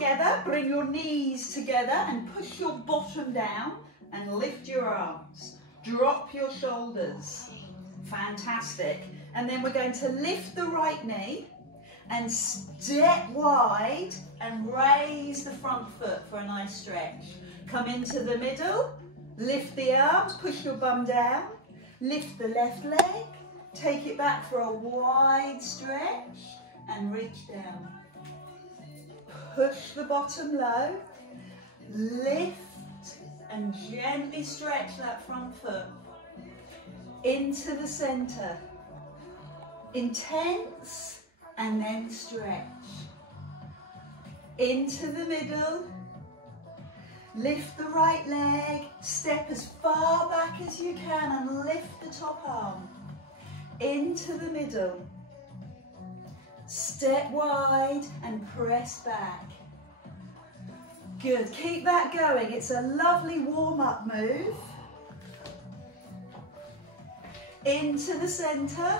together, bring your knees together and push your bottom down and lift your arms. Drop your shoulders. Fantastic. And then we're going to lift the right knee and step wide and raise the front foot for a nice stretch. Come into the middle, lift the arms, push your bum down, lift the left leg, take it back for a wide stretch and reach down. Push the bottom low, lift and gently stretch that front foot into the center. Intense and then stretch. Into the middle, lift the right leg, step as far back as you can and lift the top arm. Into the middle, step wide and press back. Good, keep that going. It's a lovely warm-up move. Into the center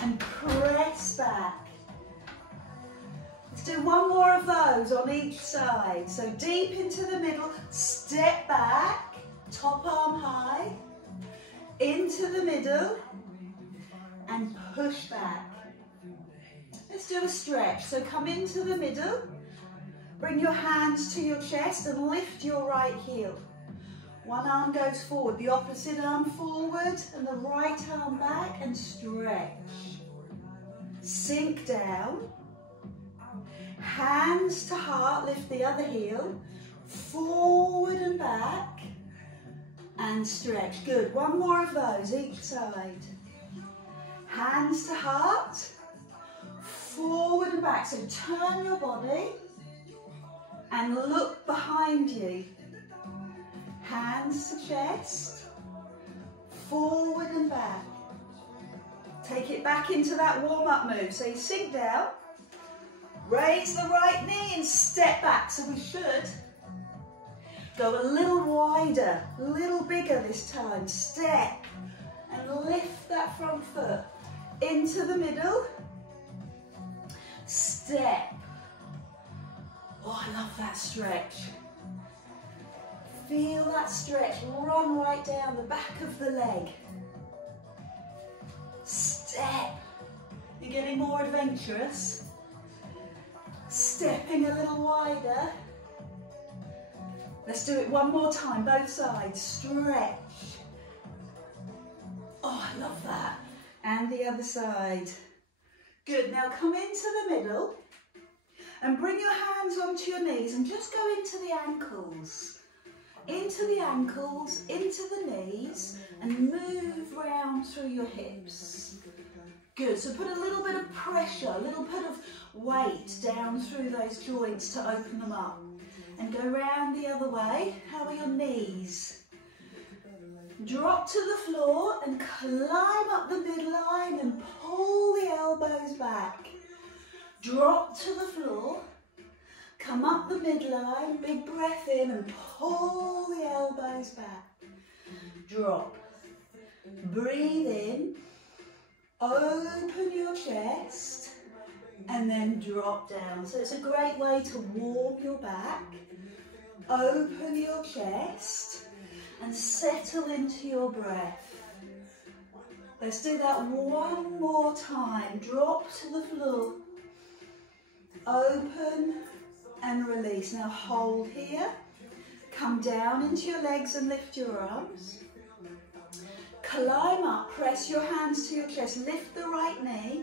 and press back. Let's do one more of those on each side. So deep into the middle, step back, top arm high, into the middle and push back. Let's do a stretch. So come into the middle, bring your hands to your chest and lift your right heel. One arm goes forward, the opposite arm forward and the right arm back and stretch. Sink down. Hands to heart, lift the other heel. Forward and back and stretch. Good, one more of those each side. Hands to heart, forward and back. So turn your body and look behind you. Hands to chest, forward and back. Take it back into that warm-up move. So you sink down, raise the right knee and step back. So we should go a little wider, a little bigger this time. Step and lift that front foot into the middle. Step. Oh, I love that stretch. Feel that stretch run right down the back of the leg. Step. You're getting more adventurous. Stepping a little wider. Let's do it one more time, both sides. Stretch. Oh, I love that. And the other side. Good, now come into the middle and bring your hands onto your knees and just go into the ankles. Into the ankles, into the knees, and move round through your hips. Good, so put a little bit of pressure, a little bit of weight down through those joints to open them up. And go round the other way. How are your knees? Drop to the floor and climb up the midline and pull the elbows back. Drop to the floor. Come up the midline, big breath in and pull the elbows back. Drop. Breathe in, open your chest and then drop down. So it's a great way to warm your back. Open your chest and settle into your breath. Let's do that one more time. Drop to the floor. Open and release. Now hold here. Come down into your legs and lift your arms. Climb up, press your hands to your chest, lift the right knee,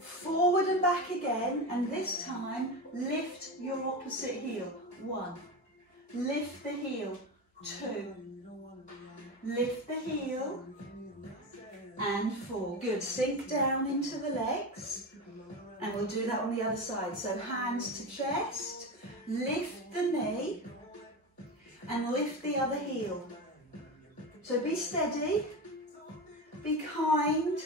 forward and back again, and this time lift your opposite heel. 1. Lift the heel. 2. Lift the heel. And 4. Good. Sink down into the legs. And we'll do that on the other side. So hands to chest, lift the knee, and lift the other heel. So be steady, be kind,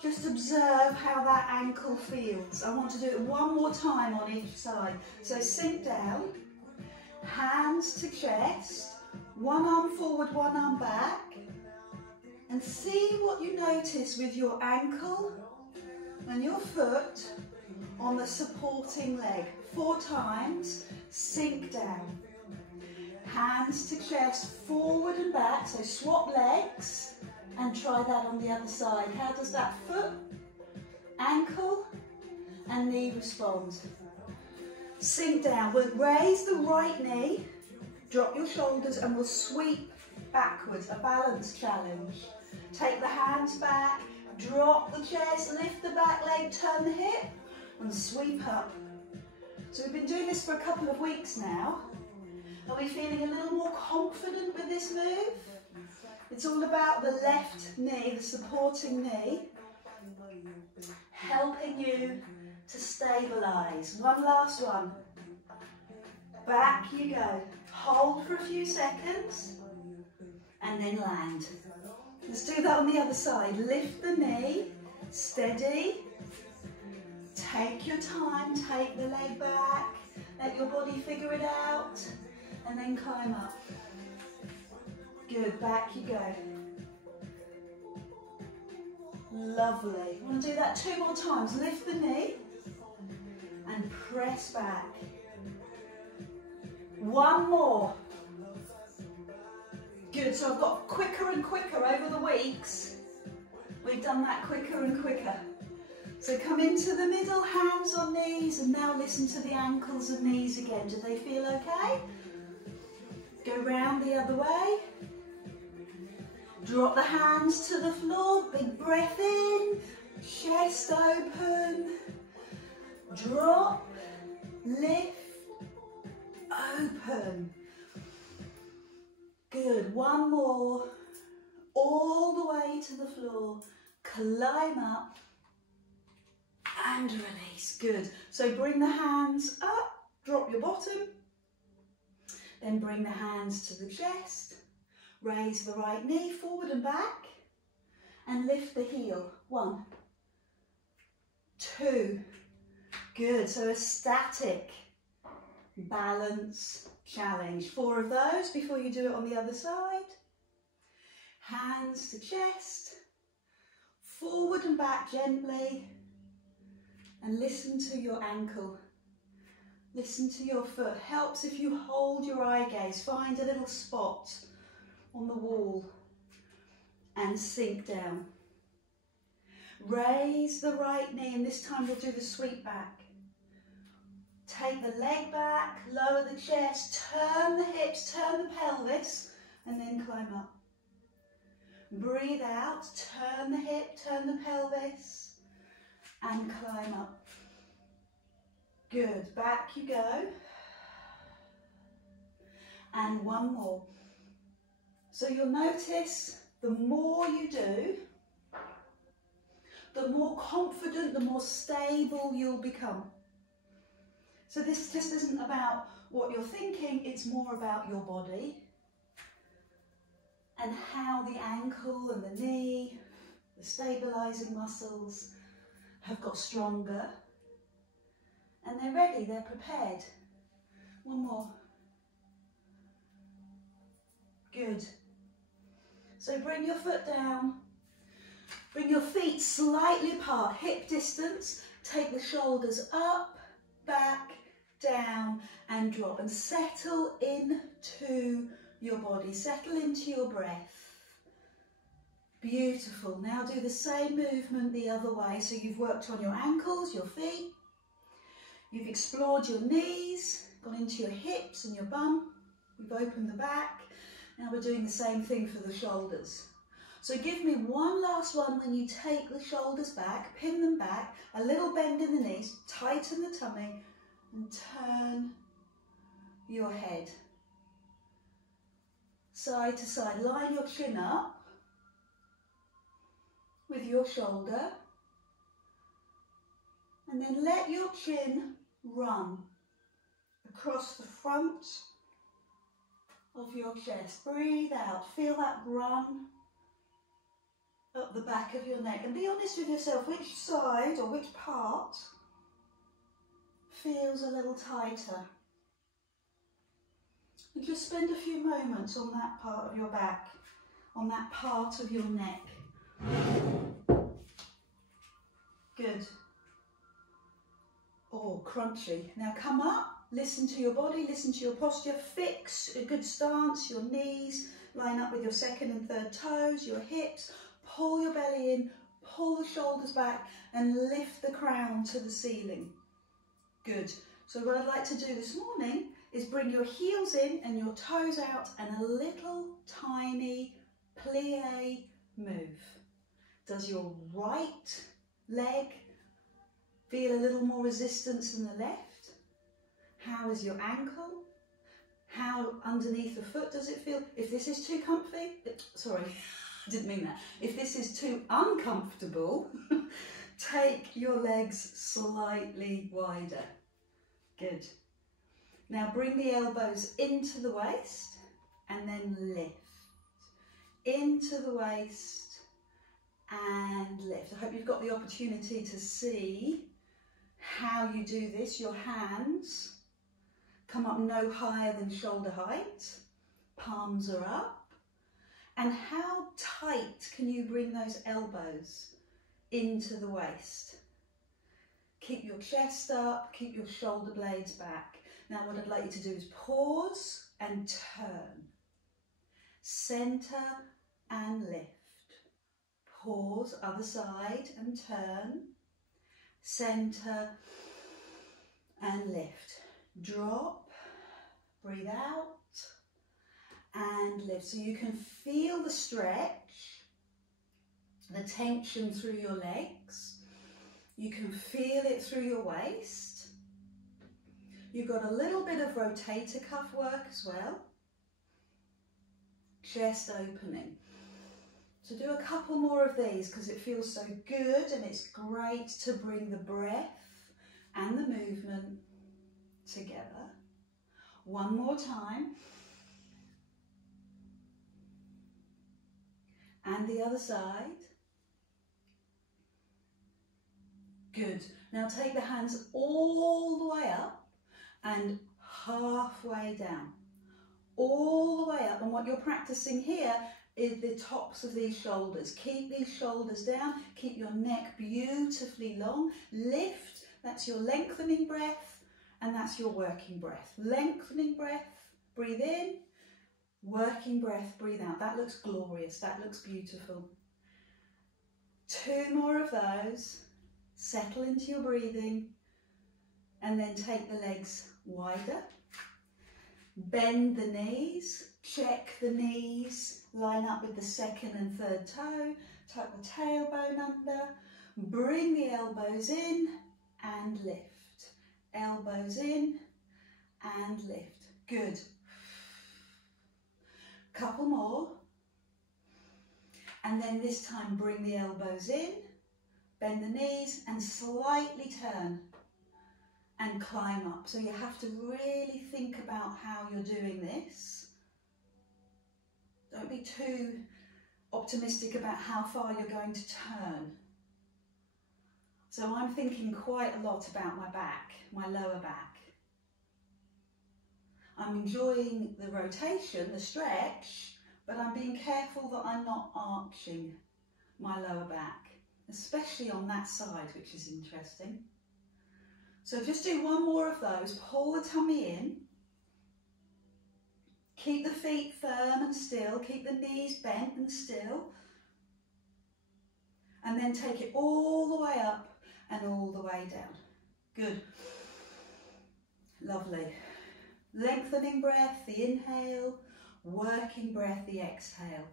just observe how that ankle feels. I want to do it one more time on each side. So sink down, hands to chest, one arm forward, one arm back, and see what you notice with your ankle and your foot on the supporting leg. 4 times, sink down. Hands to chest, forward and back, so swap legs and try that on the other side. How does that foot, ankle and knee respond? Sink down. We'll raise the right knee, drop your shoulders and we'll sweep backwards, a balance challenge. Take the hands back, drop the chest, lift the back leg, turn the hip and sweep up. So we've been doing this for a couple of weeks now. Are we feeling a little more confident with this move? It's all about the left knee, the supporting knee, helping you to stabilise. One last one. Back you go. Hold for a few seconds and then land. Let's do that on the other side. Lift the knee, steady. Take your time, take the leg back, let your body figure it out, and then climb up. Good, back you go. Lovely. Want to do that 2 more times. Lift the knee and press back. 1 more. Good, so I've got quicker and quicker over the weeks. We've done that quicker and quicker. So come into the middle, hands on knees, and now listen to the ankles and knees again. Do they feel okay? Go round the other way. Drop the hands to the floor, big breath in, chest open, drop, lift, open. Good, 1 more, all the way to the floor, climb up and release. Good, so bring the hands up, drop your bottom, then bring the hands to the chest. Raise the right knee forward and back and lift the heel. 1, 2, good. So a static balance challenge. 4 of those before you do it on the other side. Hands to chest, forward and back gently, and listen to your ankle. Listen to your foot. Helps if you hold your eye gaze. Find a little spot on the wall and sink down. Raise the right knee, and this time we'll do the sweep back. Take the leg back, lower the chest, turn the hips, turn the pelvis, and then climb up. Breathe out, turn the hip, turn the pelvis, and climb up. Good, back you go. And 1 more. So you'll notice the more you do, the more confident, the more stable you'll become. So this just isn't about what you're thinking, it's more about your body and how the ankle and the knee, the stabilising muscles have got stronger and they're ready, they're prepared. 1 more. Good. So bring your foot down, bring your feet slightly apart, hip distance, take the shoulders up, back, down and drop and settle into your body, settle into your breath. Beautiful. Now do the same movement the other way. So you've worked on your ankles, your feet, you've explored your knees, gone into your hips and your bum, we've opened the back. Now we're doing the same thing for the shoulders. So give me one last one when you take the shoulders back, pin them back, a little bend in the knees, tighten the tummy and turn your head. Side to side, line your chin up with your shoulder and then let your chin run across the front of your chest. Breathe out, feel that run up the back of your neck and be honest with yourself which side or which part feels a little tighter. And just spend a few moments on that part of your back, on that part of your neck. Good. Oh, crunchy. Now come up, listen to your body, listen to your posture, fix a good stance, your knees line up with your second and third toes, your hips, pull your belly in, pull the shoulders back and lift the crown to the ceiling. Good. So what I'd like to do this morning is bring your heels in and your toes out and a little tiny plie move. Does your right leg feel a little more resistance than the left? How is your ankle? How underneath the foot does it feel? If this is too comfy, sorry, I didn't mean that. If this is too uncomfortable, take your legs slightly wider. Good. Now bring the elbows into the waist and then lift. Into the waist and lift. I hope you've got the opportunity to see how you do this. Your hands come up no higher than shoulder height. Palms are up. And how tight can you bring those elbows into the waist? Keep your chest up, keep your shoulder blades back. Now what I'd like you to do is pause and turn. Center and lift. Pause, other side and turn. Center and lift. Drop, breathe out and lift. So you can feel the stretch, the tension through your legs. You can feel it through your waist. You've got a little bit of rotator cuff work as well. Chest opening. So do a couple more of these because it feels so good and it's great to bring the breath and the movement together. One more time. And the other side. Good. Now take the hands all the way up and halfway down. All the way up, and what you're practicing here is the tops of these shoulders. Keep these shoulders down, keep your neck beautifully long. Lift, that's your lengthening breath, and that's your working breath. Lengthening breath, breathe in, working breath, breathe out. That looks glorious, that looks beautiful. 2 more of those. Settle into your breathing, and then take the legs wider. Bend the knees, check the knees, line up with the second and third toe, tuck the tailbone under, bring the elbows in and lift. Elbows in and lift. Good. Couple more. And then this time bring the elbows in, bend the knees and slightly turn. And climb up. So you have to really think about how you're doing this. Don't be too optimistic about how far you're going to turn. So I'm thinking quite a lot about my back, my lower back. I'm enjoying the rotation, the stretch, but I'm being careful that I'm not arching my lower back, especially on that side, which is interesting. So just do one more of those, pull the tummy in, keep the feet firm and still, keep the knees bent and still, and then take it all the way up and all the way down. Good. Lovely. Lengthening breath, the inhale, working breath, the exhale.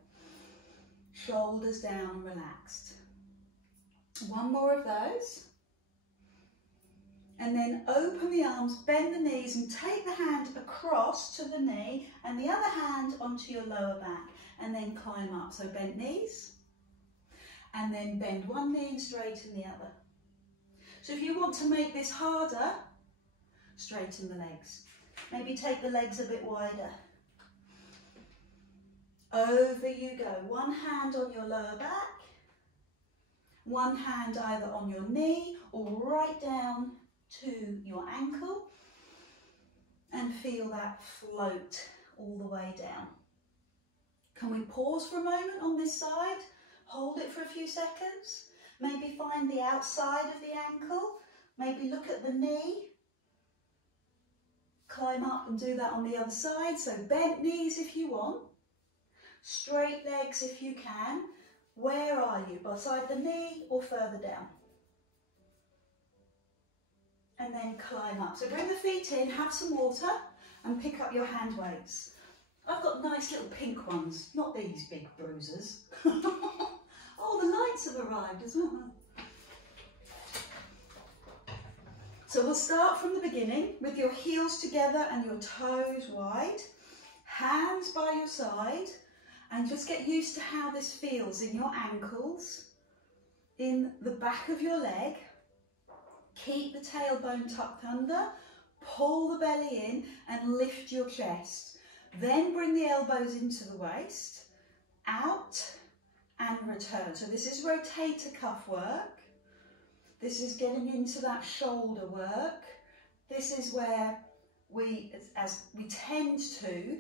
Shoulders down, relaxed. One more of those. And then open the arms, bend the knees and take the hand across to the knee and the other hand onto your lower back and then climb up. So bent knees and then bend one knee and straighten the other. So if you want to make this harder, straighten the legs. Maybe take the legs a bit wider. Over you go. One hand on your lower back, one hand either on your knee or right down to your ankle, and feel that float all the way down. Can we pause for a moment on this side? Hold it for a few seconds. Maybe find the outside of the ankle Maybe look at the knee. Climb up and do that on the other side. So bent knees if you want. Straight legs if you can. Where are you? Beside the knee or further down? And then climb up. So bring the feet in, have some water and pick up your hand weights. I've got nice little pink ones, not these big bruisers. Oh, the lights have arrived as well. So we'll start from the beginning with your heels together and your toes wide, hands by your side, and just get used to how this feels in your ankles, in the back of your leg. Keep the tailbone tucked under, pull the belly in and lift your chest. Then bring the elbows into the waist, out and return. So this is rotator cuff work. This is getting into that shoulder work. This is where we tend to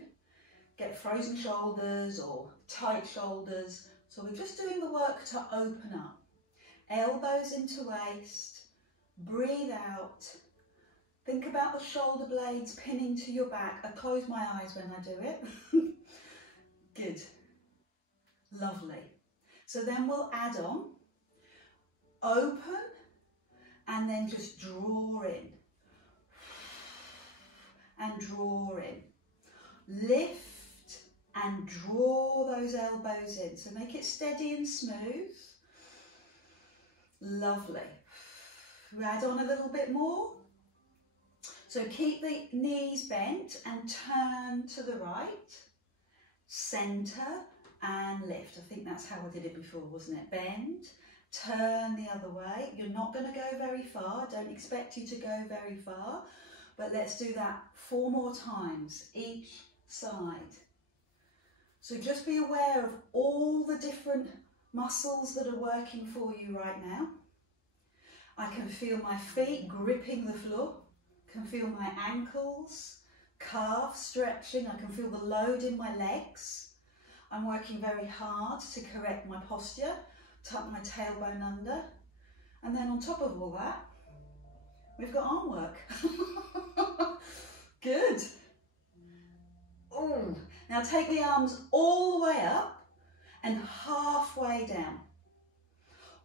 get frozen shoulders or tight shoulders. So we're just doing the work to open up. Elbows into waist, breathe out. Think about the shoulder blades pinning to your back. I close my eyes when I do it. Good. Lovely. So then we'll add on, open, and then just draw in. And draw in. Lift and draw those elbows in. So make it steady and smooth. Lovely. We add on a little bit more. So keep the knees bent and turn to the right. Centre and lift. I think that's how I did it before, wasn't it? Bend, turn the other way. You're not going to go very far. Don't expect you to go very far. But let's do that 4 more times, each side. So just be aware of all the different muscles that are working for you right now. I can feel my feet gripping the floor. Can feel my ankles, calves stretching. I can feel the load in my legs. I'm working very hard to correct my posture, tuck my tailbone under. And then on top of all that, we've got arm work. Good. Ooh. Now take the arms all the way up and halfway down.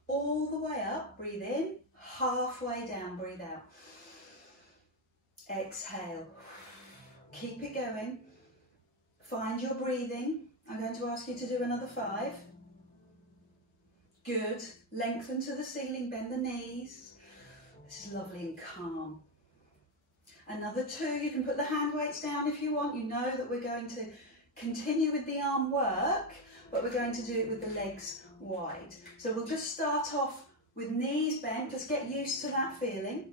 All the way up, breathe in, halfway down, breathe out. Exhale. Keep it going. Find your breathing. I'm going to ask you to do another 5. Good. Lengthen to the ceiling, bend the knees. This is lovely and calm. Another 2. You can put the hand weights down if you want. You know that we're going to continue with the arm work, but we're going to do it with the legs wide. So we'll just start off with knees bent. Just get used to that feeling.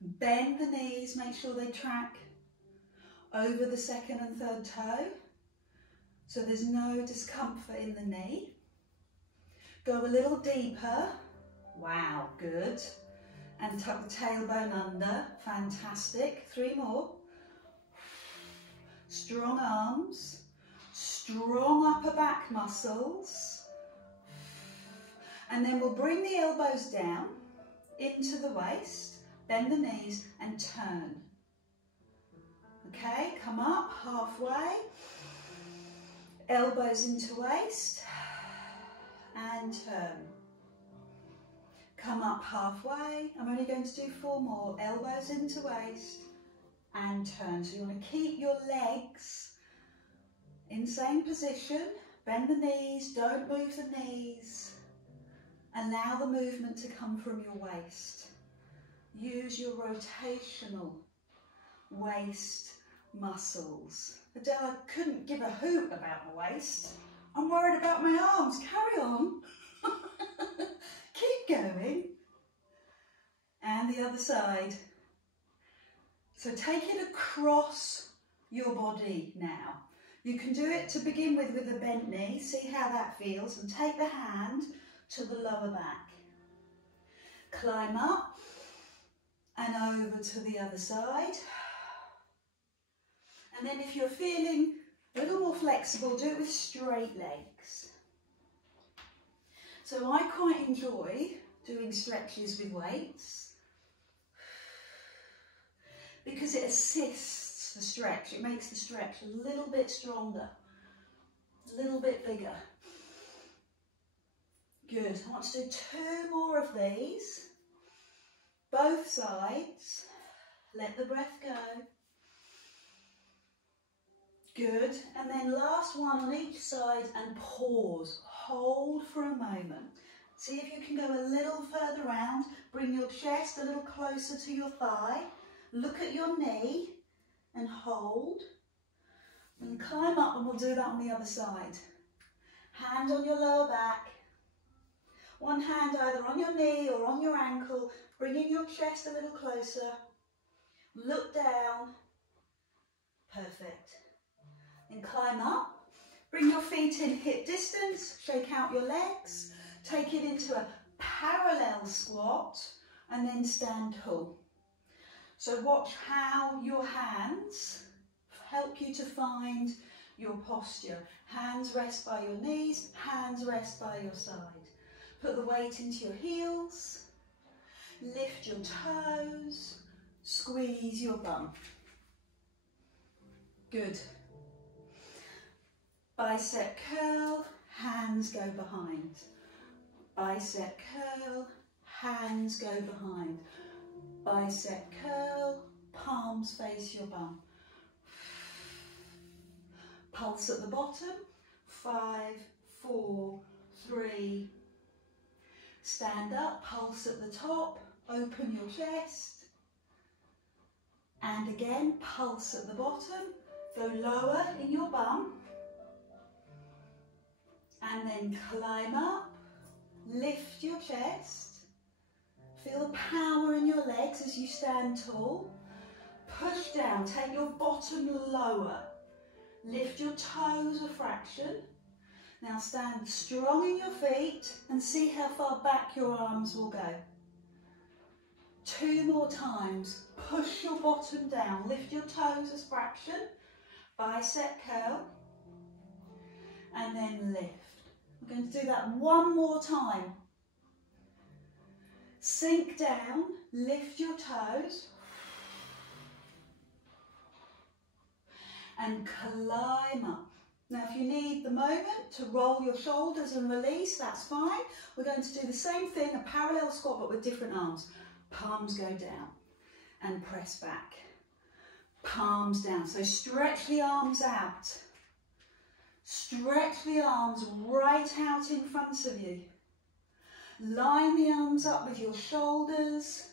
Bend the knees, make sure they track over the 2nd and 3rd toe, so there's no discomfort in the knee. Go a little deeper. Wow, good. And tuck the tailbone under. Fantastic. 3 more. Strong arms, strong upper back muscles. And then we'll bring the elbows down into the waist. Bend the knees and turn. Okay, come up halfway. Elbows into waist and turn. Come up halfway. I'm only going to do 4 more. Elbows into waist and turn. So you want to keep your legs in same position. Bend the knees, don't move the knees. Allow the movement to come from your waist. Use your rotational waist muscles. Adele, I couldn't give a hoot about my waist. I'm worried about my arms. Carry on. Keep going. And the other side. So take it across your body now. You can do it to begin with a bent knee. See how that feels. And take the hand to the lower back. Climb up. And over to the other side. And then if you're feeling a little more flexible, do it with straight legs. So I quite enjoy doing stretches with weights. because it assists the stretch. It makes the stretch a little bit stronger, a little bit bigger. Good. I want to do 2 more of these. Both sides. Let the breath go. Good. And then last one on each side and pause. Hold for a moment. See if you can go a little further round. Bring your chest a little closer to your thigh. Look at your knee and hold. And climb up, and we'll do that on the other side. Hand on your lower back. One hand either on your knee or on your ankle, bringing your chest a little closer. Look down. Perfect. Then climb up. Bring your feet in hip distance. Shake out your legs. Take it into a parallel squat and then stand tall. So watch how your hands help you to find your posture. Hands rest by your knees, hands rest by your side. Put the weight into your heels, lift your toes, squeeze your bum. Good. Bicep curl, hands go behind. Bicep curl, hands go behind. Bicep curl, palms face your bum. Pulse at the bottom, 5, 4, 3. Stand up, pulse at the top, open your chest. And again, pulse at the bottom, go lower in your bum. And then climb up, lift your chest. Feel the power in your legs as you stand tall. Push down, take your bottom lower. Lift your toes a fraction. Now stand strong in your feet and see how far back your arms will go. 2 more times. Push your bottom down. Lift your toes a fraction. Bicep curl. And then lift. We're going to do that 1 more time. Sink down. Lift your toes. And climb up. Now if you need the moment to roll your shoulders and release, that's fine. We're going to do the same thing, a parallel squat but with different arms. Palms go down and press back. Palms down. So stretch the arms out. Stretch the arms right out in front of you. Line the arms up with your shoulders.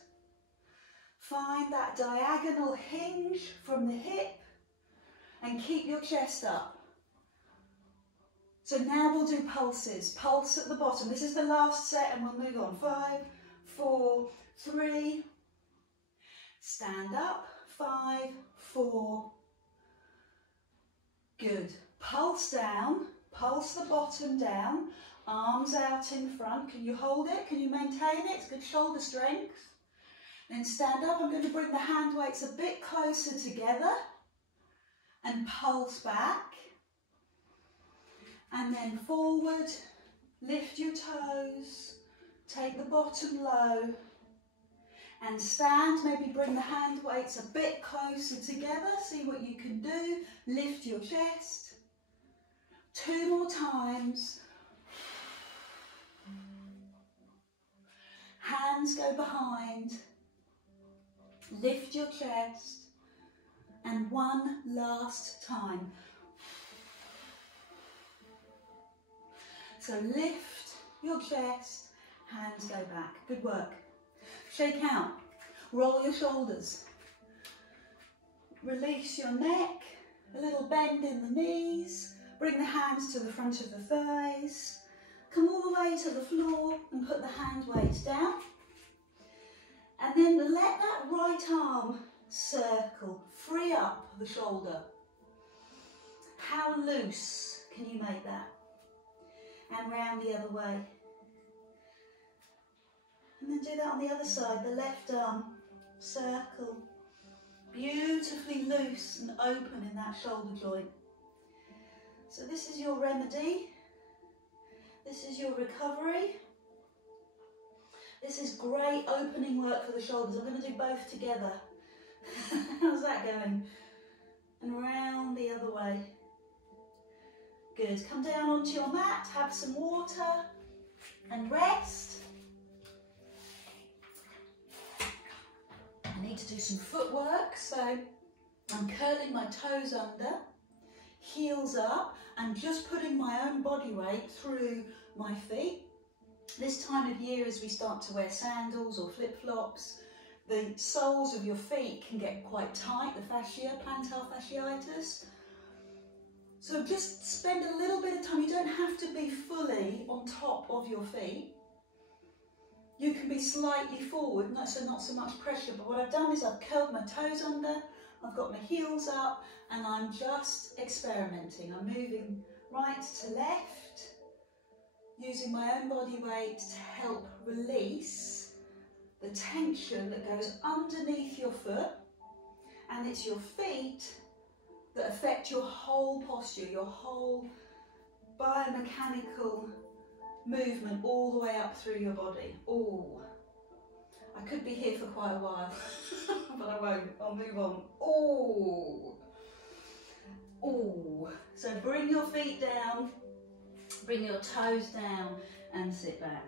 Find that diagonal hinge from the hip and keep your chest up. So now we'll do pulses. Pulse at the bottom. This is the last set and we'll move on. 5, 4, 3. Stand up. 5, 4. Good. Pulse down. Pulse the bottom down. Arms out in front. Can you hold it? Can you maintain it? It's good shoulder strength. Then stand up. I'm going to bring the hand weights a bit closer together and pulse back. And then forward, lift your toes, take the bottom low, and stand. Maybe bring the hand weights a bit closer together, see what you can do. Lift your chest. 2 more times. Hands go behind. Lift your chest. And 1 last time. So lift your chest, hands go back. Good work. Shake out. Roll your shoulders. Release your neck. A little bend in the knees. Bring the hands to the front of the thighs. Come all the way to the floor and put the hand weights down. And then let that right arm circle. Free up the shoulder. How loose can you make that? And round the other way. And then do that on the other side, the left arm, circle. Beautifully loose and open in that shoulder joint. So this is your remedy. This is your recovery. This is great opening work for the shoulders. I'm going to do both together. How's that going? And round the other way. Good. Come down onto your mat, have some water and rest. I need to do some footwork, so I'm curling my toes under, heels up, and just putting my own body weight through my feet. This time of year, as we start to wear sandals or flip-flops, the soles of your feet can get quite tight, the fascia, plantar fasciitis. So just spend a little bit of time. You don't have to be fully on top of your feet. You can be slightly forward, not so much pressure, but what I've done is I've curled my toes under, I've got my heels up, and I'm just experimenting. I'm moving right to left, using my own body weight to help release the tension that goes underneath your foot, and it's your feet that affect your whole posture, your whole biomechanical movement all the way up through your body. Oh, I could be here for quite a while, but I won't. I'll move on. Oh, oh. So bring your feet down, bring your toes down, and sit back.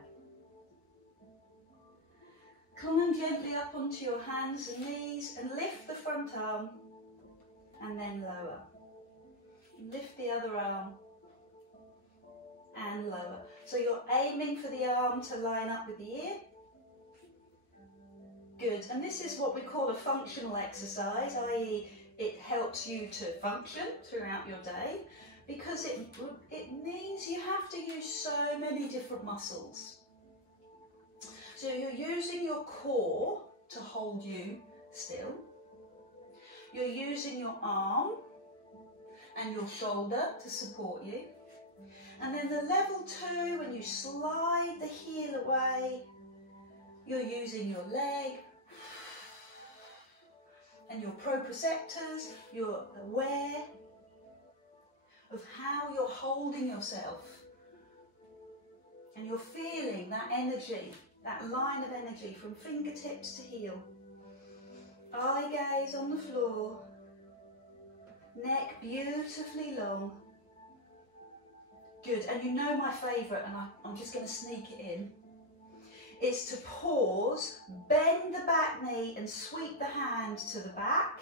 Come on gently up onto your hands and knees and lift the front arm and then lower. Lift the other arm and lower. So you're aiming for the arm to line up with the ear. Good. And this is what we call a functional exercise, i.e. it helps you to function throughout your day because it means you have to use so many different muscles. So you're using your core to hold you still. You're using your arm and your shoulder to support you. And then the level 2, when you slide the heel away, you're using your leg and your proprioceptors. You're aware of how you're holding yourself. And you're feeling that energy, that line of energy from fingertips to heel. Eye gaze on the floor, neck beautifully long. Good, and you know my favourite, and I'm just going to sneak it in. It's to pause, bend the back knee and sweep the hand to the back,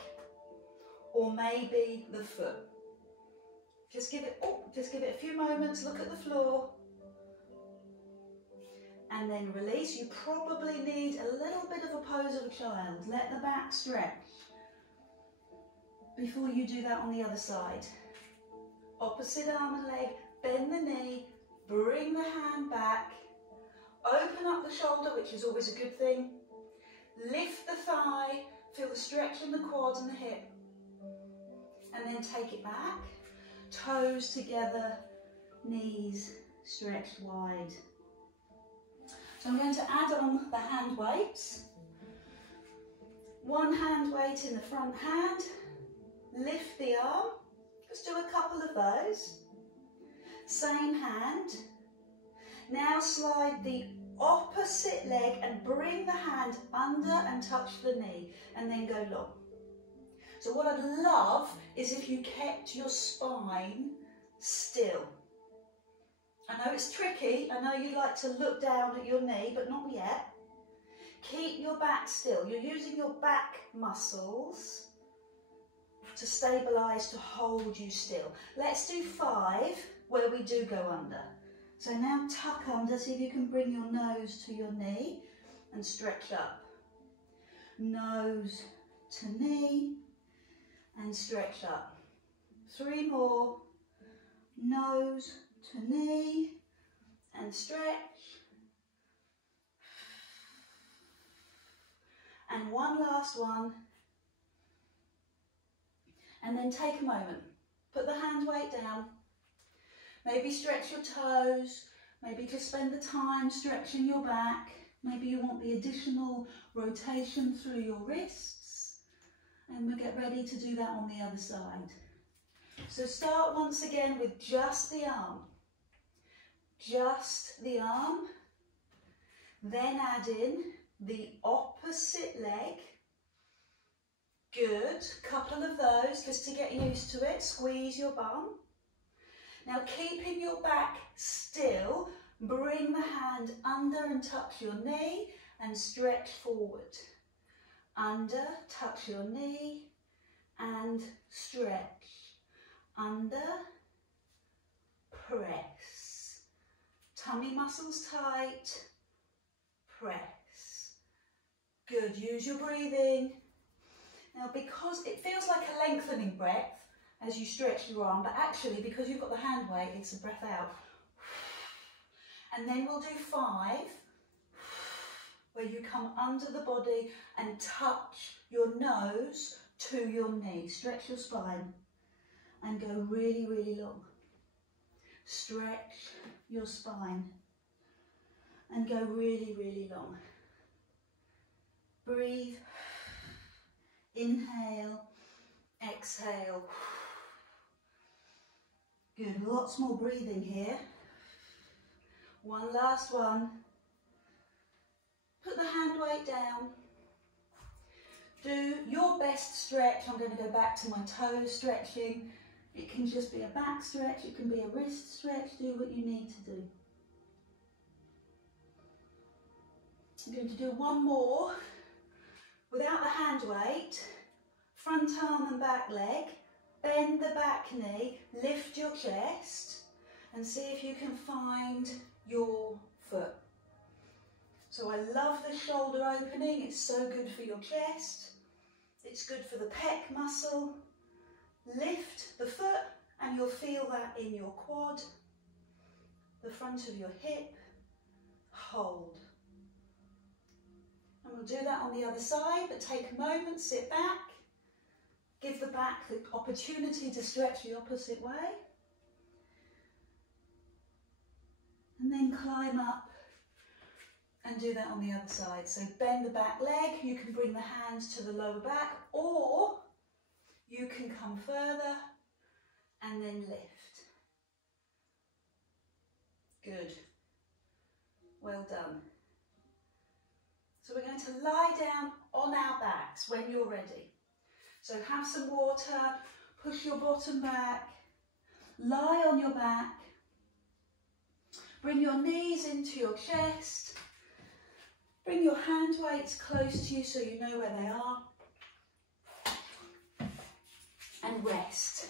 or maybe the foot. Just give it a few moments, look at the floor. And then release. You probably need a little bit of a pose of a child. Let the back stretch before you do that on the other side. Opposite arm and leg, bend the knee, bring the hand back, open up the shoulder, which is always a good thing. Lift the thigh, feel the stretch in the quad and the hip. And then take it back. Toes together, knees stretched wide. So I'm going to add on the hand weights. One hand weight in the front hand, lift the arm, just do a couple of those. Same hand. Now slide the opposite leg and bring the hand under and touch the knee and then go long. So what I'd love is if you kept your spine still. I know it's tricky, I know you'd like to look down at your knee, but not yet. Keep your back still. You're using your back muscles to stabilise, to hold you still. Let's do 5 where we do go under. So now tuck under, see if you can bring your nose to your knee and stretch up. Nose to knee and stretch up. 3 more. Nose to knee and stretch. And one last one. And then take a moment. Put the hand weight down. Maybe stretch your toes. Maybe just spend the time stretching your back. Maybe you want the additional rotation through your wrists. And we'll get ready to do that on the other side. So start once again with just the arm. Just the arm. Then add in the opposite leg. Good. Couple of those just to get used to it. Squeeze your bum. Now keeping your back still, bring the hand under and touch your knee and stretch forward. Under, touch your knee and stretch. Under, press. Tummy muscles tight, press. Good, use your breathing. Now because it feels like a lengthening breath as you stretch your arm, but actually because you've got the hand weight, it's a breath out. And then we'll do 5, where you come under the body and touch your nose to your knee. Stretch your spine and go really, really long. Stretch your spine and go really, really long. Breathe. Inhale, exhale. Good, lots more breathing here. One last one. Put the hand weight down. Do your best stretch. I'm going to go back to my toes stretching. It can just be a back stretch, it can be a wrist stretch. Do what you need to do. I'm going to do one more without the hand weight. Front arm and back leg. Bend the back knee, lift your chest and see if you can find your foot. So I love the shoulder opening, it's so good for your chest, it's good for the pec muscle. Lift the foot and you'll feel that in your quad, the front of your hip, hold. And we'll do that on the other side, but take a moment, sit back. Give the back the opportunity to stretch the opposite way. And then climb up and do that on the other side. So bend the back leg, you can bring the hands to the lower back, or you can come further and then lift. Good. Well done. So we're going to lie down on our backs when you're ready. So have some water, push your bottom back, lie on your back, bring your knees into your chest, bring your hand weights close to you so you know where they are, and rest.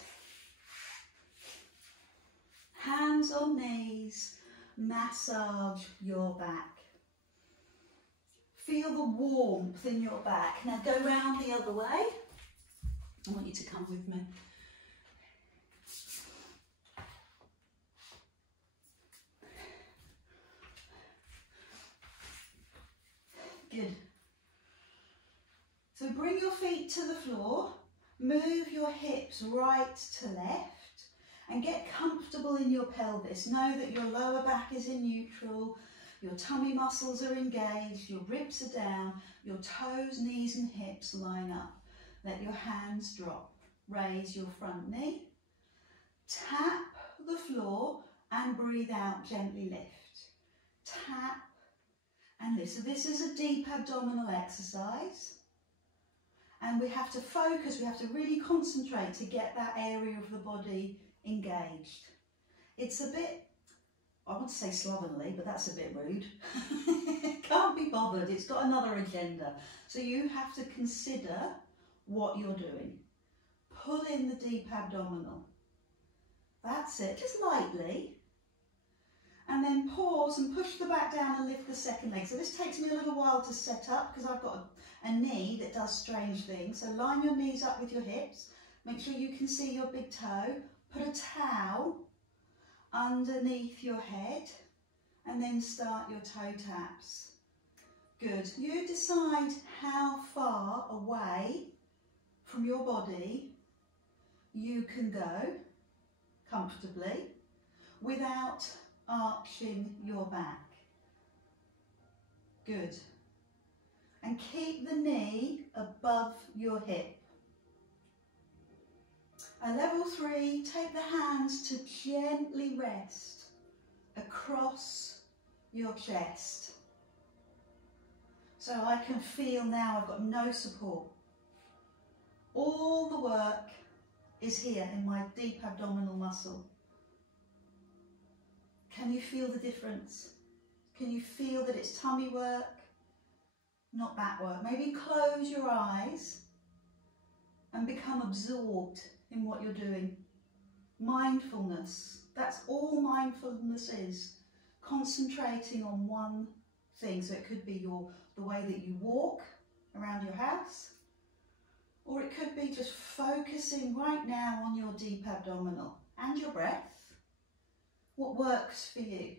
Hands on knees, massage your back. Feel the warmth in your back. Now go round the other way. I want you to come with me. Good. So bring your feet to the floor, move your hips right to left and get comfortable in your pelvis. Know that your lower back is in neutral, your tummy muscles are engaged, your ribs are down, your toes, knees and hips line up. Let your hands drop. Raise your front knee. Tap the floor and breathe out, gently lift. Tap and lift. So this is a deep abdominal exercise. And we have to focus, we have to really concentrate to get that area of the body engaged. It's a bit, I want to say slovenly, but that's a bit rude. Can't be bothered, it's got another agenda. So you have to consider what you're doing. Pull in the deep abdominal. That's it, just lightly. And then pause and push the back down and lift the second leg. So this takes me a little while to set up because I've got a knee that does strange things. So line your knees up with your hips. Make sure you can see your big toe. Put a towel underneath your head and then start your toe taps. Good. You decide how far away from your body you can go comfortably without arching your back. Good. And keep the knee above your hip. At level 3, take the hands to gently rest across your chest. So I can feel now I've got no support. All the work is here in my deep abdominal muscle. Can you feel the difference? Can you feel that it's tummy work, not back work? Maybe close your eyes and become absorbed in what you're doing. Mindfulness, that's all mindfulness is. Concentrating on one thing. So it could be the way that you walk around your house, or it could be just focusing right now on your deep abdominal and your breath. What works for you?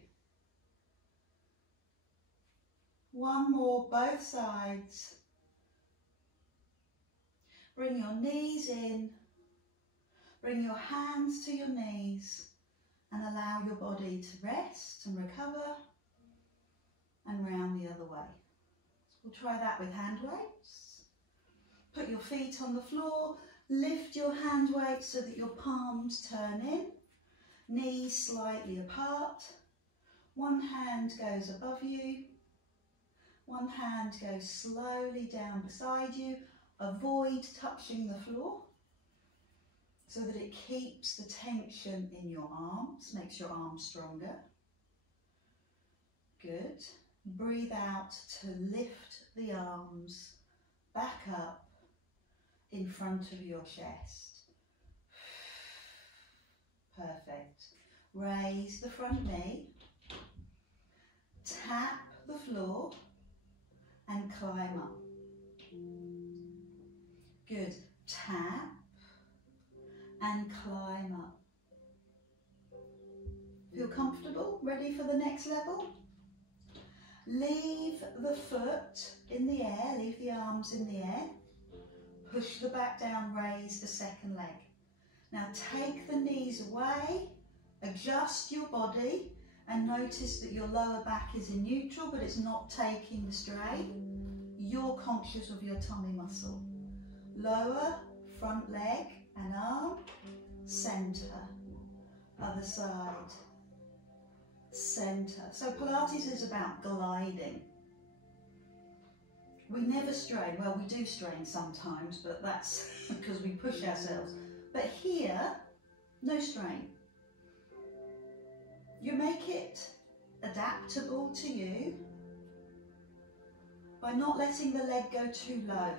One more, both sides. Bring your knees in, bring your hands to your knees and allow your body to rest and recover, and round the other way. So we'll try that with hand weights. Put your feet on the floor, lift your hand weights so that your palms turn in, knees slightly apart. One hand goes above you, one hand goes slowly down beside you. Avoid touching the floor so that it keeps the tension in your arms, makes your arms stronger. Good. Breathe out to lift the arms back up in front of your chest. Perfect. Raise the front knee, tap the floor and climb up. Good. Tap and climb up. Feel comfortable? Ready for the next level? Leave the foot in the air, leave the arms in the air. Push the back down, raise the second leg. Now take the knees away, adjust your body and notice that your lower back is in neutral but it's not taking the strain. You're conscious of your tummy muscle. Lower, front leg and arm, centre, other side, centre. So Pilates is about gliding. We never strain, well we do strain sometimes, but that's because we push ourselves. But here, no strain. You make it adaptable to you by not letting the leg go too low.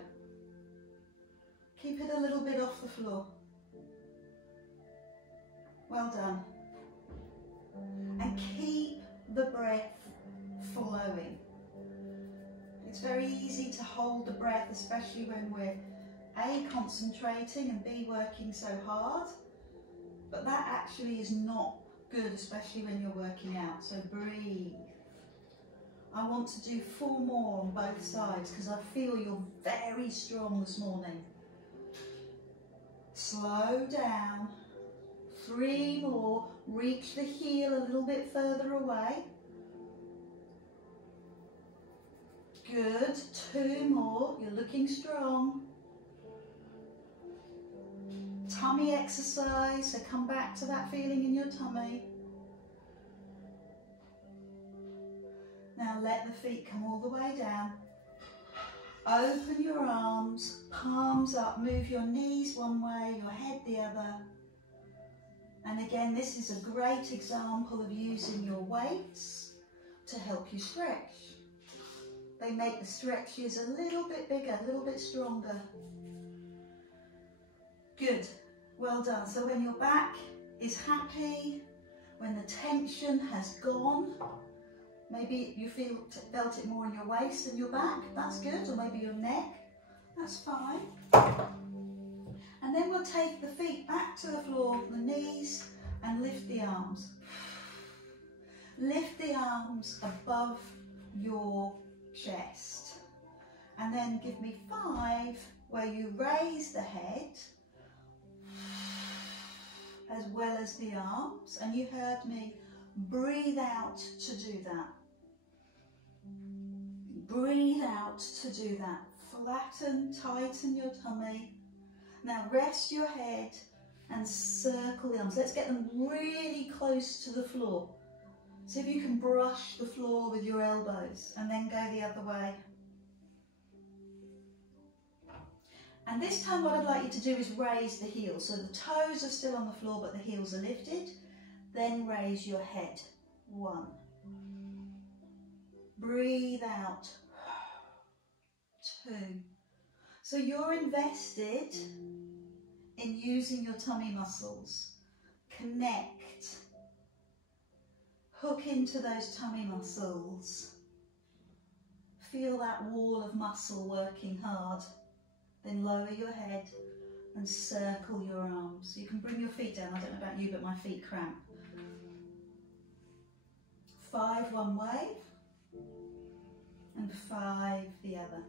Keep it a little bit off the floor. Well done. And keep the breath flowing. It's very easy to hold the breath, especially when we're A, concentrating and B, working so hard. But that actually is not good, especially when you're working out. So breathe. I want to do 4 more on both sides because I feel you're very strong this morning. Slow down. 3 more. Reach the heel a little bit further away. Good. 2 more. You're looking strong. Tummy exercise, so come back to that feeling in your tummy. Now let the feet come all the way down. Open your arms, palms up, move your knees one way, your head the other. And again, this is a great example of using your weights to help you stretch. They make the stretches a little bit bigger, a little bit stronger. Good, well done. So when your back is happy, when the tension has gone, maybe you felt it more in your waist than your back, that's good, or maybe your neck, that's fine. And then we'll take the feet back to the floor, the knees, and lift the arms. Lift the arms above your chest. And then give me 5 where you raise the head as well as the arms, and you heard me, breathe out to do that. Breathe out to do that. Flatten, tighten your tummy. Now rest your head and circle the arms. Let's get them really close to the floor. See if you can brush the floor with your elbows and then go the other way. And this time what I'd like you to do is raise the heels. So the toes are still on the floor, but the heels are lifted. Then raise your head. 1. Breathe out. 2. So you're invested in using your tummy muscles. Connect. Hook into those tummy muscles. Feel that wall of muscle working hard. Then lower your head and circle your arms. You can bring your feet down. I don't know about you, but my feet cramp. 5 one way and 5 the other.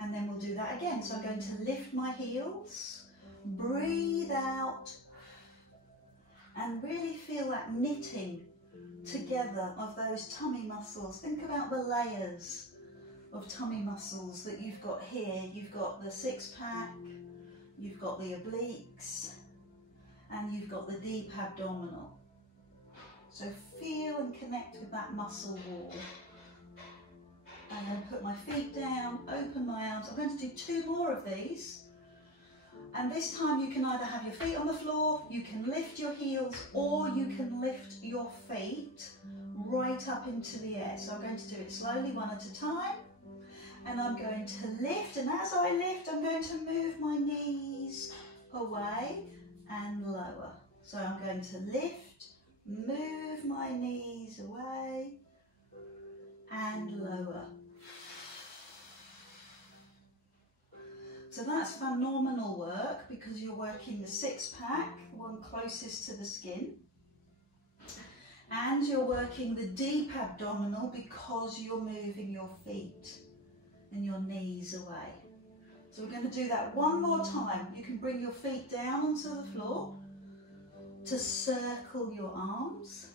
And then we'll do that again. So I'm going to lift my heels, breathe out, and really feel that knitting together of those tummy muscles. Think about the layers of tummy muscles that you've got here. You've got the six-pack, you've got the obliques, and you've got the deep abdominal. So feel and connect with that muscle wall. And then put my feet down, open my arms. I'm going to do 2 more of these. And this time you can either have your feet on the floor, you can lift your heels, or you can lift your feet right up into the air. So I'm going to do it slowly, one at a time. And I'm going to lift, and as I lift, I'm going to move my knees away and lower. So I'm going to lift, move my knees away and lower. So that's phenomenal work because you're working the six-pack, the one closest to the skin. And you're working the deep abdominal because you're moving your feet and your knees away. So we're going to do that one more time. You can bring your feet down onto the floor to circle your arms.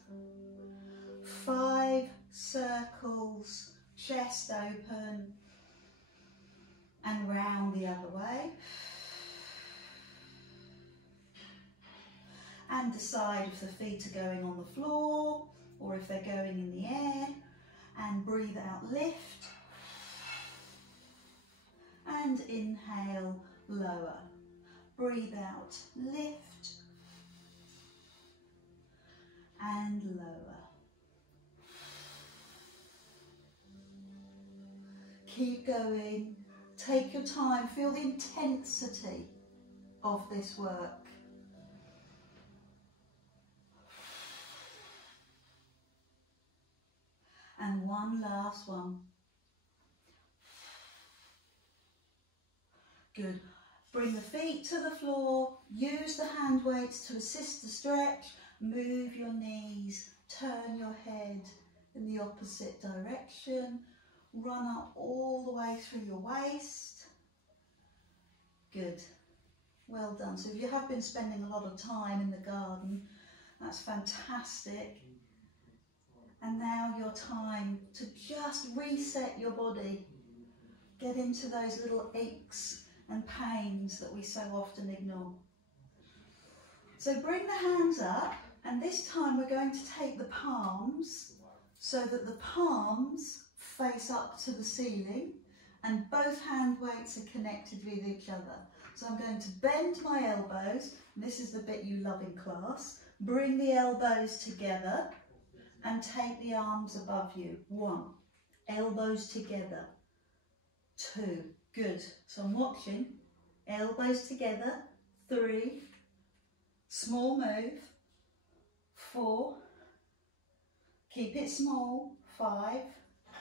5 circles, chest open, and round the other way. And decide if the feet are going on the floor or if they're going in the air. And breathe out, lift. And inhale, lower. Breathe out, lift. And lower. Keep going. Take your time. Feel the intensity of this work. And one last one. Good. Bring the feet to the floor. Use the hand weights to assist the stretch. Move your knees. Turn your head in the opposite direction. Run up all the way through your waist. Good. Well done. So if you have been spending a lot of time in the garden, that's fantastic. And now your time to just reset your body. Get into those little aches and pains that we so often ignore. So bring the hands up, and this time we're going to take the palms so that the palms face up to the ceiling and both hand weights are connected with each other. So I'm going to bend my elbows, and this is the bit you love in class. Bring the elbows together and take the arms above you. 1, elbows together. 2, good. So I'm watching. Elbows together. 3, small move. 4, keep it small. 5,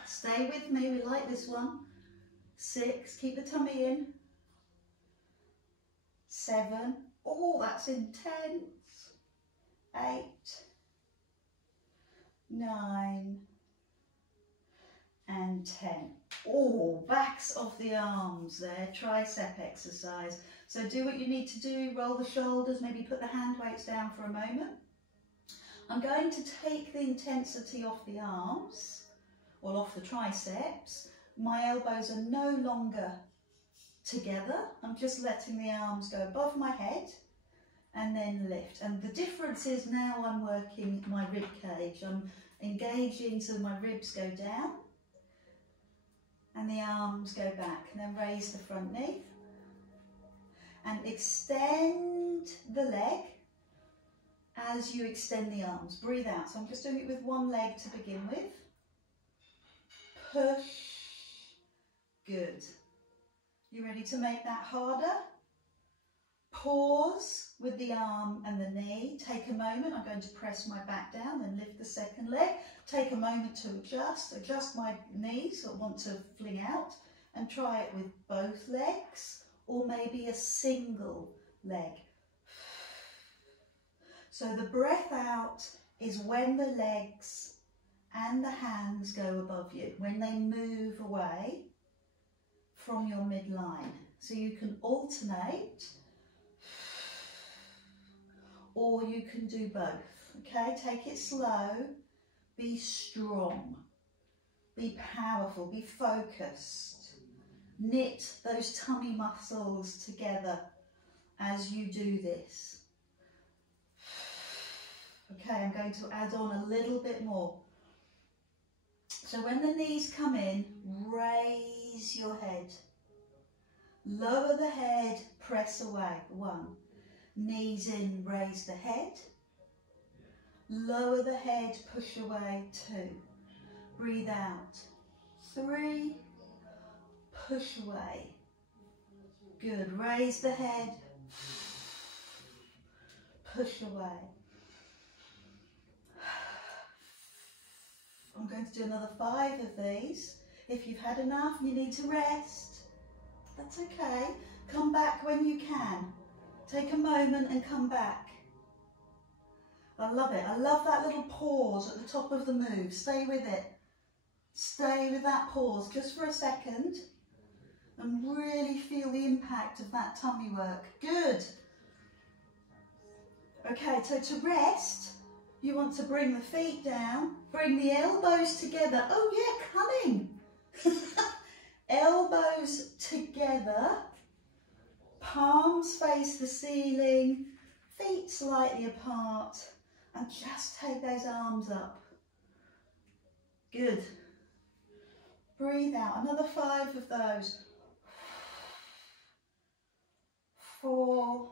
stay with me, we like this one. 6, keep the tummy in. 7, oh, that's intense. 8, 9, and 10. Oh, backs of the arms there, tricep exercise. So do what you need to do, roll the shoulders, maybe put the hand weights down for a moment. I'm going to take the intensity off the arms, or off the triceps. My elbows are no longer together. I'm just letting the arms go above my head and then lift. And the difference is now I'm working my rib cage. I'm engaging so my ribs go down and the arms go back, and then raise the front knee and extend the leg as you extend the arms. Breathe out. So I'm just doing it with one leg to begin with. Push. Good. You ready to make that harder? Pause with the arm and the knee. Take a moment. I'm going to press my back down and lift the second leg. Take a moment to adjust my knees that want to fling out, and try it with both legs or maybe a single leg. So the breath out is when the legs and the hands go above you, when they move away from your midline. So you can alternate, or you can do both. Okay, take it slow, be strong, be powerful, be focused. Knit those tummy muscles together as you do this. Okay, I'm going to add on a little bit more. So when the knees come in, raise your head. Lower the head, press away. 1. Knees in, raise the head. Lower the head, push away. 2. Breathe out. 3. Push away. Good. Raise the head. Push away. I'm going to do another 5 of these. If you've had enough, you need to rest. That's okay. Come back when you can. Take a moment and come back. I love it. I love that little pause at the top of the move. Stay with it. Stay with that pause just for a second and really feel the impact of that tummy work. Good. Okay, so to rest, you want to bring the feet down, bring the elbows together. Oh yeah, coming. Elbows together, palms face the ceiling, feet slightly apart, and just take those arms up. Good. Breathe out, another 5 of those. 4,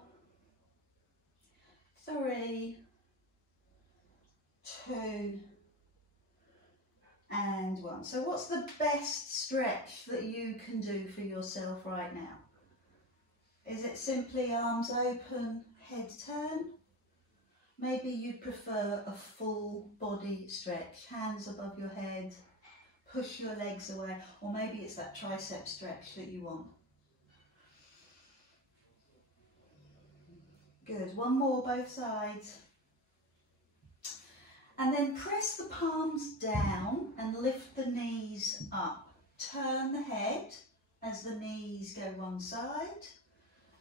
3, 2, and 1. So what's the best stretch that you can do for yourself right now? Is it simply arms open, head turn? Maybe you prefer a full body stretch, hands above your head, push your legs away, or maybe it's that tricep stretch that you want. Good, one more, both sides. And then press the palms down and lift the knees up. Turn the head as the knees go one side.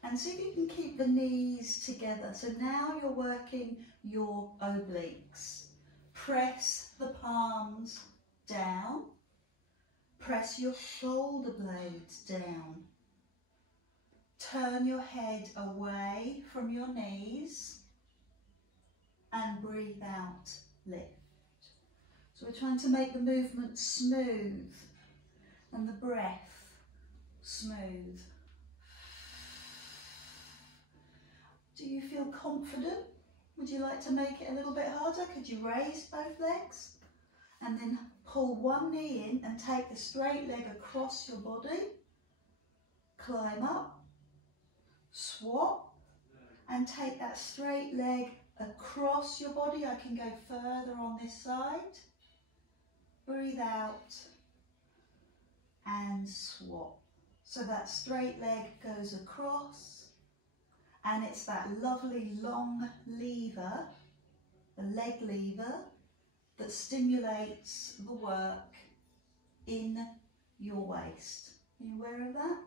And see if you can keep the knees together. So now you're working your obliques. Press the palms down. Press your shoulder blades down. Turn your head away from your knees and breathe out, lift. So we're trying to make the movement smooth and the breath smooth. Do you feel confident? Would you like to make it a little bit harder? Could you raise both legs and then pull one knee in and take the straight leg across your body, climb up, swap, and take that straight leg across your body. I can go further on this side. Breathe out and swap. So that straight leg goes across, and it's that lovely long lever, the leg lever, that stimulates the work in your waist. Are you aware of that?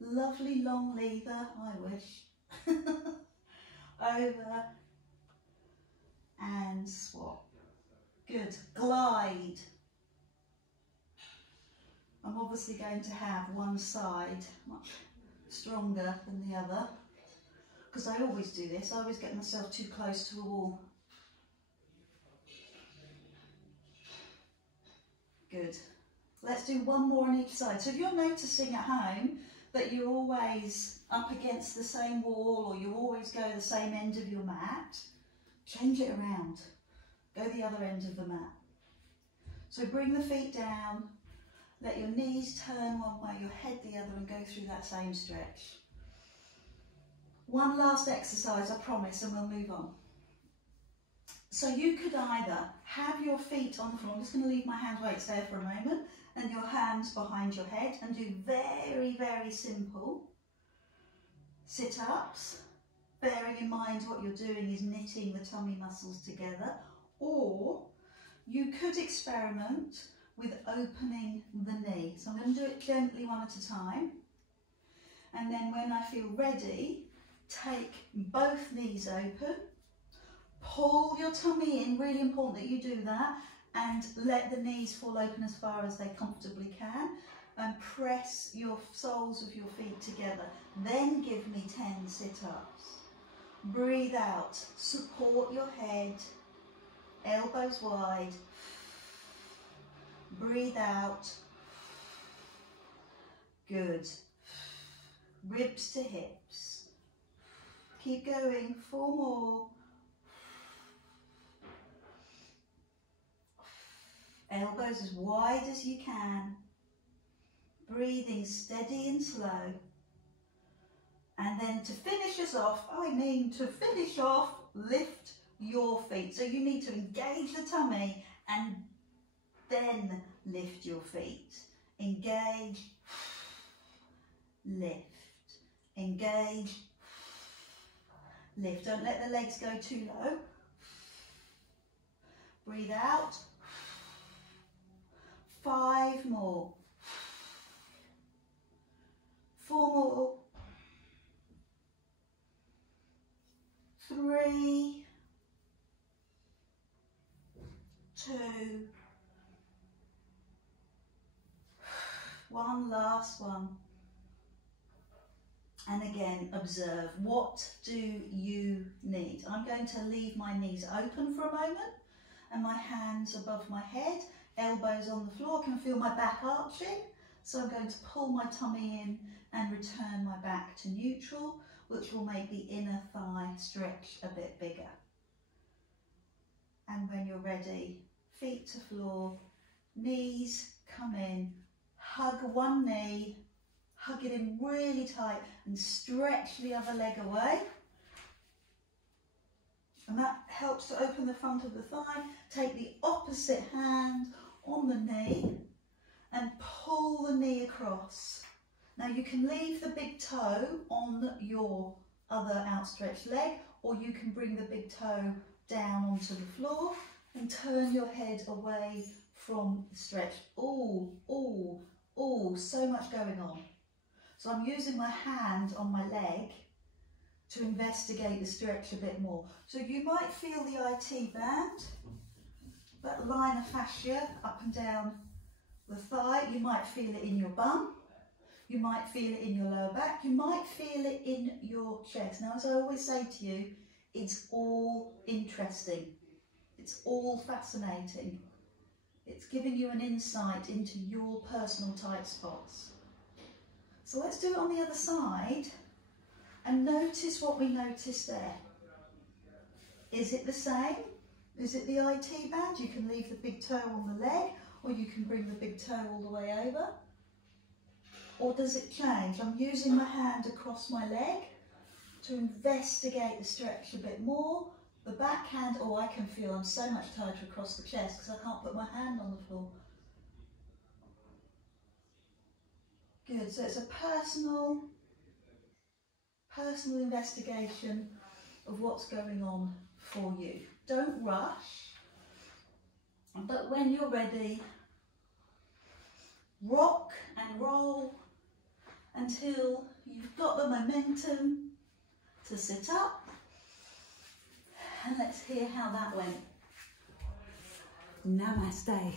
Lovely long lever, I wish. Over and swap. Good. Glide. I'm obviously going to have one side much stronger than the other, because I always do this. I always get myself too close to a wall. Good. Let's do one more on each side. So if you're noticing at home that you're always up against the same wall, or you always go the same end of your mat, change it around. Go the other end of the mat. So bring the feet down, let your knees turn one way, your head the other, and go through that same stretch. One last exercise, I promise, and we'll move on. So you could either have your feet on the floor, I'm just going to leave my hand weights there for a moment, and your hands behind your head, and do very, very simple sit-ups, bearing in mind what you're doing is knitting the tummy muscles together. Or you could experiment with opening the knee. So I'm going to do it gently one at a time. And then when I feel ready, take both knees open, pull your tummy in, really important that you do that, and let the knees fall open as far as they comfortably can, and press your soles of your feet together. Then give me 10 sit-ups. Breathe out, support your head, elbows wide. Breathe out. Good. Ribs to hips. Keep going. 4 more. Elbows as wide as you can. Breathing steady and slow. And then to finish us off, lift your feet. So you need to engage the tummy and then lift your feet. Engage, lift, engage, lift. Don't let the legs go too low. Breathe out. 5 more. 4 more. 3, 2, 1, last one. And again, observe, what do you need? I'm going to leave my knees open for a moment and my hands above my head, elbows on the floor. I can feel my back arching. So I'm going to pull my tummy in and return my back to neutral, which will make the inner thigh stretch a bit bigger. And when you're ready, feet to floor, knees come in, hug one knee, hug it in really tight and stretch the other leg away. And that helps to open the front of the thigh. Take the opposite hand on the knee and pull the knee across. Now you can leave the big toe on your other outstretched leg, or you can bring the big toe down onto the floor and turn your head away from the stretch. Oh, so much going on. So I'm using my hand on my leg to investigate the stretch a bit more. So you might feel the IT band, that line of fascia up and down the thigh. You might feel it in your bum. You might feel it in your lower back. You might feel it in your chest. Now, as I always say to you, it's all interesting. It's all fascinating. It's giving you an insight into your personal tight spots. So let's do it on the other side and notice what we noticed there. Is it the same? Is it the IT band? You can leave the big toe on the leg, or you can bring the big toe all the way over. Or does it change? I'm using my hand across my leg to investigate the stretch a bit more. The back hand, oh, I can feel I'm so much tighter across the chest because I can't put my hand on the floor. Good, so it's a personal investigation of what's going on for you. Don't rush, but when you're ready, rock and roll until you've got the momentum to sit up. And let's hear how that went. Namaste.